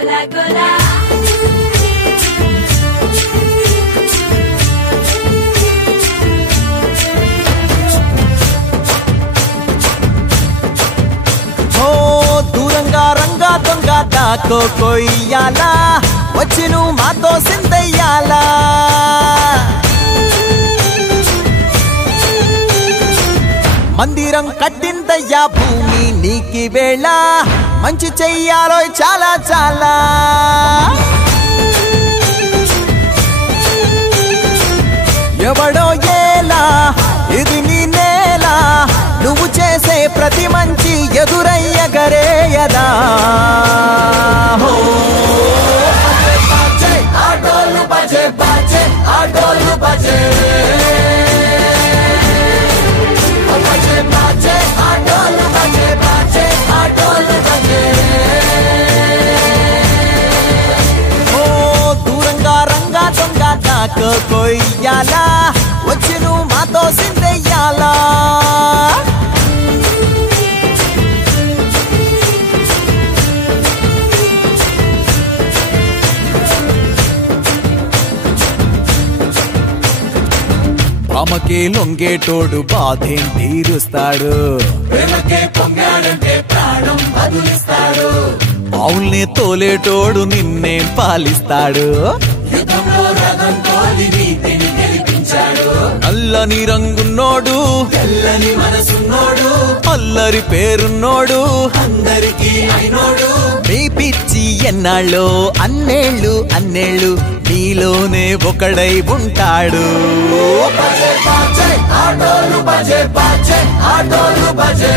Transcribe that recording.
గోలా గోలా దూరంగా రంగా దొంగ దాకో కొయ్యాలా వచ్చి నువ్వు మాతో సిందయ్యాలా మందిరం కట్టిందయ్యా భూమి నీకి వేళ మంచి చెయ్యాలో చాలా చాలా ఎవడో ఏలా ఇది నీ నేల నువ్వు చేసే ప్రతి మంచి ఎదురయ్యగరేయదా ఆటోలు బజే బజే ఆటోలు బజే ఆటోలు బజే బజే ఆటోలు బజే ఓ దూరంగా రంగా దొంగ దాకో కొయ్యాలా వచ్చి నువ్వు మాతో సిందెయ్యాలా అమ్మకే లొంగేటోడు బాధేం తీరుస్తాడు ఆవుల్ని తోలేటోడు నిన్నేం పాలిస్తాడు అల్లని రంగున్నోడు తెల్లని మనసున్నోడు అల్లరి పేరున్నోడు అందరికీ అయినోడు మీ పిచ్చి ఎన్నాళ్ళో అన్నేళ్ళు అన్నేళ్ళు నీలోనే ఒకడై ఉంటాడు ఆటోలు బజే బజే ఆటోలు బజే